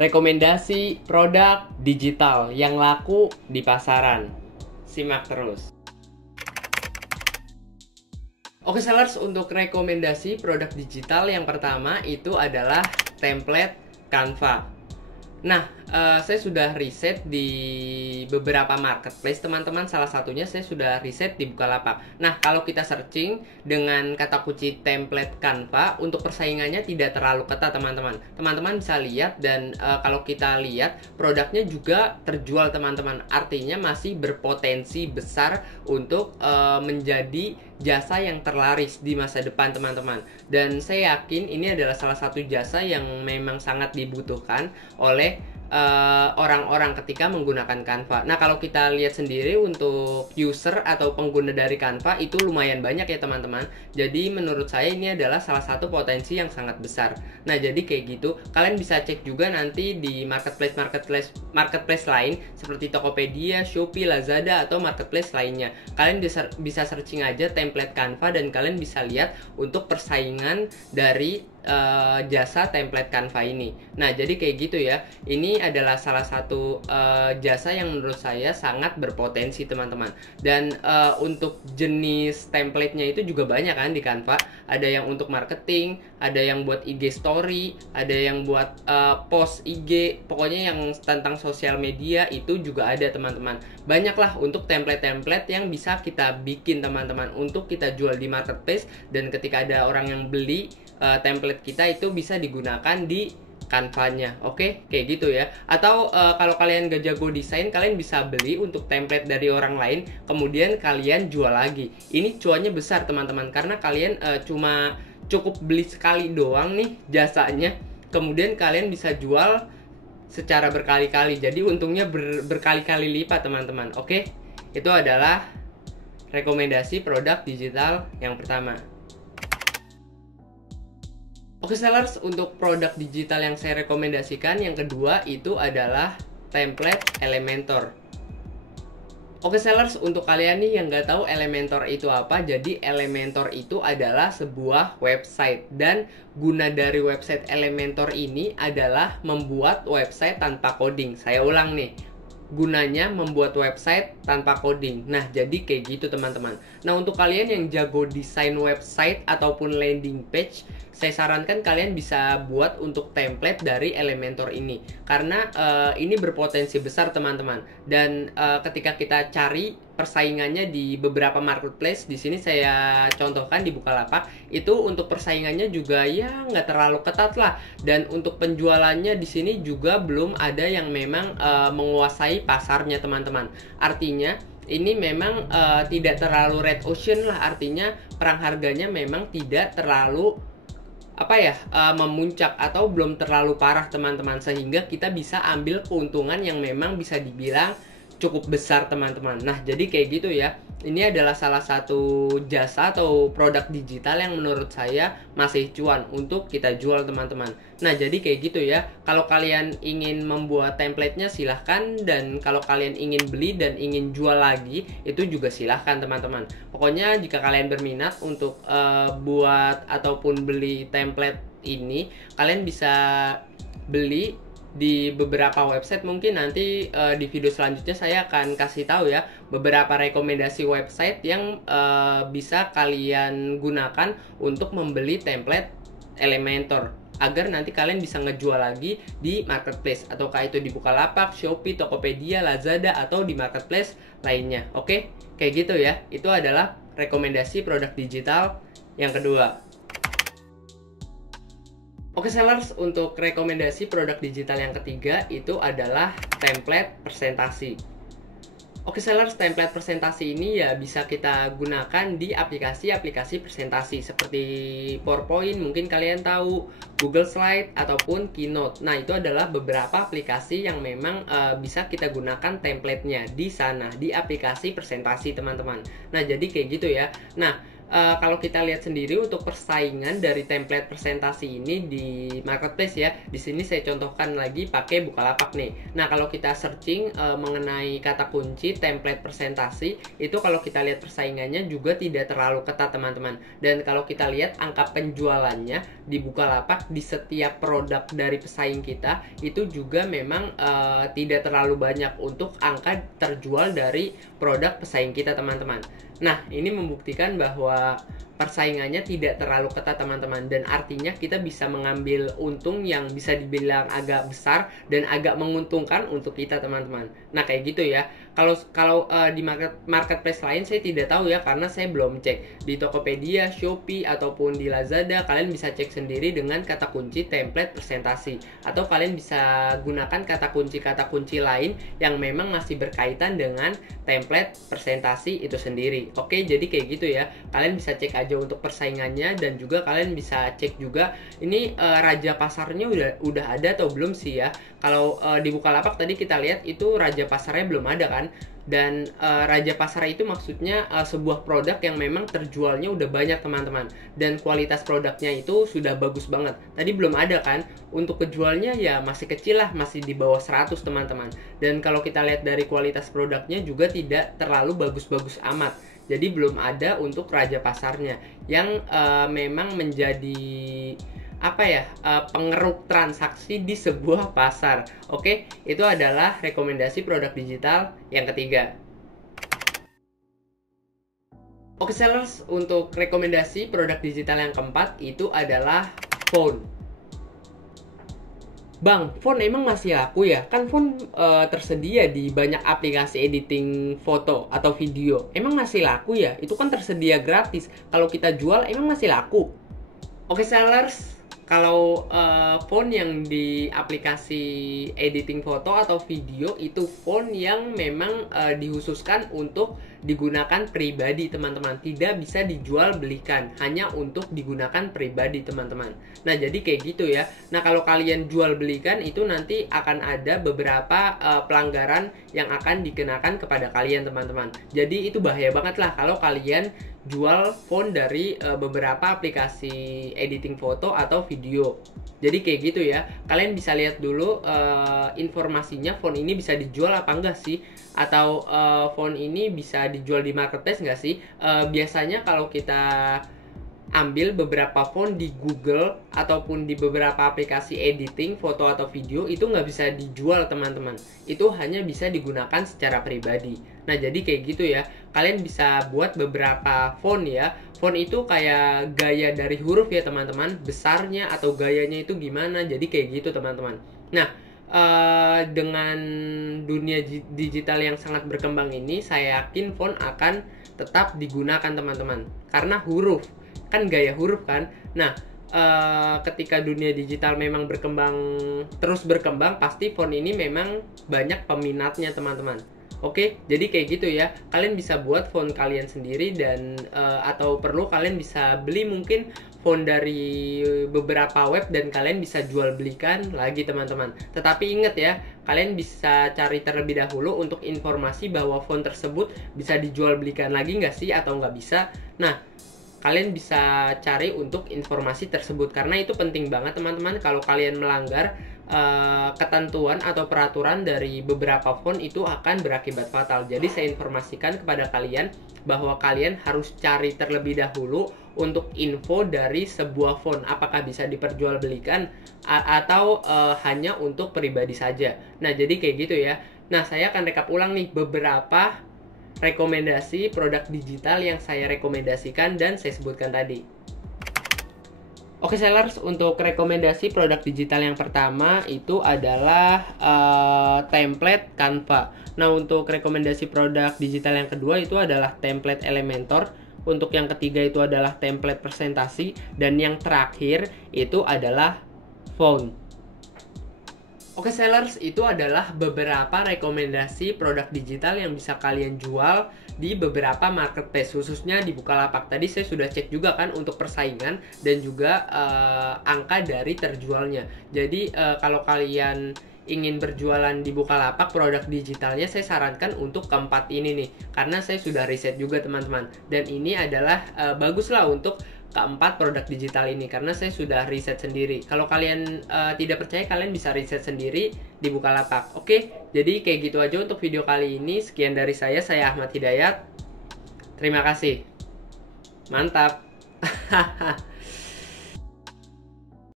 Rekomendasi produk digital yang laku di pasaran. Simak terus. Oke sellers, untuk rekomendasi produk digital yang pertama itu adalah template Canva. Nah, saya sudah riset di beberapa marketplace teman-teman. Salah satunya saya sudah riset di Bukalapak. Nah, kalau kita searching dengan kata kunci template Canva, untuk persaingannya tidak terlalu ketat teman-teman. Teman-teman bisa lihat dan kalau kita lihat produknya juga terjual teman-teman. Artinya masih berpotensi besar untuk menjadi jasa yang terlaris di masa depan teman-teman. Dan saya yakin ini adalah salah satu jasa yang memang sangat dibutuhkan oleh orang-orang ketika menggunakan Canva. Nah, kalau kita lihat sendiri untuk user atau pengguna dari Canva itu lumayan banyak ya teman-teman. Jadi menurut saya ini adalah salah satu potensi yang sangat besar. Nah, jadi kayak gitu. Kalian bisa cek juga nanti di marketplace lain seperti Tokopedia, Shopee, Lazada atau marketplace lainnya. Kalian bisa searching aja template Canva dan kalian bisa lihat untuk persaingan dari jasa template Canva ini. Nah, jadi kayak gitu ya. Ini adalah salah satu jasa yang menurut saya sangat berpotensi teman-teman. Dan untuk jenis template-nya itu juga banyak kan di Canva. Ada yang untuk marketing, ada yang buat IG story, ada yang buat post IG, pokoknya yang tentang sosial media itu juga ada teman-teman. Banyaklah untuk template-template yang bisa kita bikin teman-teman untuk kita jual di marketplace, dan ketika ada orang yang beli template kita itu bisa digunakan di Canva-nya. Oke, kayak gitu ya. Atau kalau kalian gak jago desain, kalian bisa beli untuk template dari orang lain, kemudian kalian jual lagi. Ini cuannya besar teman-teman, karena kalian cuma cukup beli sekali doang nih jasanya, kemudian kalian bisa jual secara berkali-kali. Jadi untungnya berkali-kali lipat teman-teman. Oke, itu adalah rekomendasi produk digital yang pertama. Oke sellers, untuk produk digital yang saya rekomendasikan yang kedua itu adalah template Elementor. Oke sellers, untuk kalian nih yang nggak tahu Elementor itu apa, jadi Elementor itu adalah sebuah website, dan guna dari website Elementor ini adalah membuat website tanpa coding. Saya ulang nih, gunanya membuat website tanpa coding. Nah, jadi kayak gitu teman-teman. Nah, untuk kalian yang jago desain website ataupun landing page, saya sarankan kalian bisa buat untuk template dari Elementor ini, karena ini berpotensi besar teman-teman. Dan ketika kita cari persaingannya di beberapa marketplace, di sini saya contohkan di Bukalapak, itu untuk persaingannya juga ya nggak terlalu ketat lah. Dan untuk penjualannya di sini juga belum ada yang memang menguasai pasarnya teman-teman. Artinya ini memang tidak terlalu red ocean lah, artinya perang harganya memang tidak terlalu memuncak atau belum terlalu parah teman-teman, sehingga kita bisa ambil keuntungan yang memang bisa dibilang cukup besar teman-teman. Nah, jadi kayak gitu ya. Ini adalah salah satu jasa atau produk digital yang menurut saya masih cuan untuk kita jual teman-teman. Nah, jadi kayak gitu ya. Kalau kalian ingin membuat template-nya silahkan, dan kalau kalian ingin beli dan ingin jual lagi itu juga silahkan teman-teman. Pokoknya jika kalian berminat untuk buat ataupun beli template ini, kalian bisa beli di beberapa website. Mungkin nanti di video selanjutnya saya akan kasih tahu ya beberapa rekomendasi website yang bisa kalian gunakan untuk membeli template Elementor, agar nanti kalian bisa ngejual lagi di marketplace, ataukah itu di Bukalapak, Shopee, Tokopedia, Lazada, atau di marketplace lainnya. Oke, kayak gitu ya. Itu adalah rekomendasi produk digital yang kedua. Oke sellers, untuk rekomendasi produk digital yang ketiga itu adalah template presentasi. Oke sellers, template presentasi ini ya bisa kita gunakan di aplikasi-aplikasi presentasi seperti PowerPoint, mungkin kalian tahu, Google Slide, ataupun Keynote. Nah, itu adalah beberapa aplikasi yang memang bisa kita gunakan template-nya di sana, di aplikasi presentasi teman-teman. Nah, jadi kayak gitu ya. Nah, kalau kita lihat sendiri untuk persaingan dari template presentasi ini di marketplace ya. Di sini saya contohkan lagi pakai Bukalapak nih. Nah, kalau kita searching mengenai kata kunci template presentasi, itu kalau kita lihat persaingannya juga tidak terlalu ketat teman-teman. Dan kalau kita lihat angka penjualannya di Bukalapak di setiap produk dari pesaing kita itu juga memang tidak terlalu banyak untuk angka terjual dari produk pesaing kita teman-teman. Nah, ini membuktikan bahwa persaingannya tidak terlalu ketat teman-teman, dan artinya kita bisa mengambil untung yang bisa dibilang agak besar dan agak menguntungkan untuk kita teman-teman. Nah, kayak gitu ya. Kalau di marketplace lain saya tidak tahu ya, karena saya belum cek di Tokopedia, Shopee ataupun di Lazada. Kalian bisa cek sendiri dengan kata kunci template presentasi, atau kalian bisa gunakan kata kunci lain yang memang masih berkaitan dengan template presentasi itu sendiri. Oke, jadi kayak gitu ya. Kalian bisa cek aja untuk persaingannya, dan juga kalian bisa cek juga ini raja pasarnya udah ada atau belum sih ya. Kalau di Bukalapak tadi kita lihat itu raja pasarnya belum ada kan. Dan raja pasar itu maksudnya sebuah produk yang memang terjualnya udah banyak teman-teman, dan kualitas produknya itu sudah bagus banget. Tadi belum ada kan. Untuk kejualnya ya masih kecil lah, masih di bawah 100 teman-teman. Dan kalau kita lihat dari kualitas produknya juga tidak terlalu bagus-bagus amat. Jadi belum ada untuk raja pasarnya yang memang menjadi pengeruk transaksi di sebuah pasar. Oke, itu adalah rekomendasi produk digital yang ketiga. Oke sellers, untuk rekomendasi produk digital yang keempat itu adalah phone. Bang, phone emang masih laku ya? Kan phone tersedia di banyak aplikasi editing foto atau video. Emang masih laku ya? Itu kan tersedia gratis. Kalau kita jual emang masih laku? Oke sellers, kalau phone yang di aplikasi editing foto atau video itu phone yang memang dikhususkan untuk digunakan pribadi teman-teman, tidak bisa dijual belikan, hanya untuk digunakan pribadi teman-teman. Nah, jadi kayak gitu ya. Nah, kalau kalian jual belikan itu nanti akan ada beberapa pelanggaran yang akan dikenakan kepada kalian teman-teman. Jadi itu bahaya banget lah kalau kalian jual phone dari beberapa aplikasi editing foto atau video. Jadi kayak gitu ya. Kalian bisa lihat dulu informasinya, phone ini bisa dijual apa enggak sih, atau phone ini bisa dijual di marketplace nggak sih. Biasanya kalau kita ambil beberapa phone di Google ataupun di beberapa aplikasi editing foto atau video, itu nggak bisa dijual teman-teman. Itu hanya bisa digunakan secara pribadi. Nah, jadi kayak gitu ya. Kalian bisa buat beberapa font ya. Font itu kayak gaya dari huruf ya teman-teman. Besarnya atau gayanya itu gimana. Jadi kayak gitu teman-teman. Nah, dengan dunia digital yang sangat berkembang ini, saya yakin font akan tetap digunakan teman-teman. Karena huruf, kan gaya huruf kan. Nah, ketika dunia digital memang terus berkembang, pasti font ini memang banyak peminatnya teman-teman. Oke, jadi kayak gitu ya. Kalian bisa buat font kalian sendiri, dan atau perlu kalian bisa beli mungkin font dari beberapa web dan kalian bisa jual belikan lagi teman-teman. Tetapi ingat ya, kalian bisa cari terlebih dahulu untuk informasi bahwa font tersebut bisa dijual belikan lagi nggak sih atau nggak bisa. Nah, kalian bisa cari untuk informasi tersebut, karena itu penting banget teman-teman. Kalau kalian melanggar ketentuan atau peraturan dari beberapa font, itu akan berakibat fatal. Jadi saya informasikan kepada kalian bahwa kalian harus cari terlebih dahulu untuk info dari sebuah font, apakah bisa diperjualbelikan atau hanya untuk pribadi saja. Nah, jadi kayak gitu ya. Nah, saya akan rekap ulang nih beberapa rekomendasi produk digital yang saya rekomendasikan dan saya sebutkan tadi. Oke sellers, untuk rekomendasi produk digital yang pertama itu adalah template Canva. Nah, untuk rekomendasi produk digital yang kedua itu adalah template Elementor. Untuk yang ketiga itu adalah template presentasi, dan yang terakhir itu adalah font. Oke sellers, itu adalah beberapa rekomendasi produk digital yang bisa kalian jual di beberapa marketplace, khususnya di Bukalapak. Tadi saya sudah cek juga kan untuk persaingan dan juga angka dari terjualnya. Jadi kalau kalian ingin berjualan di Bukalapak produk digitalnya, saya sarankan untuk keempat ini nih, karena saya sudah riset juga teman-teman, dan ini adalah bagus lah untuk keempat produk digital ini karena saya sudah riset sendiri. Kalau kalian tidak percaya, kalian bisa riset sendiri di Bukalapak. Oke, jadi kayak gitu aja untuk video kali ini. Sekian dari saya Ahmad Hidayat. Terima kasih. Mantap.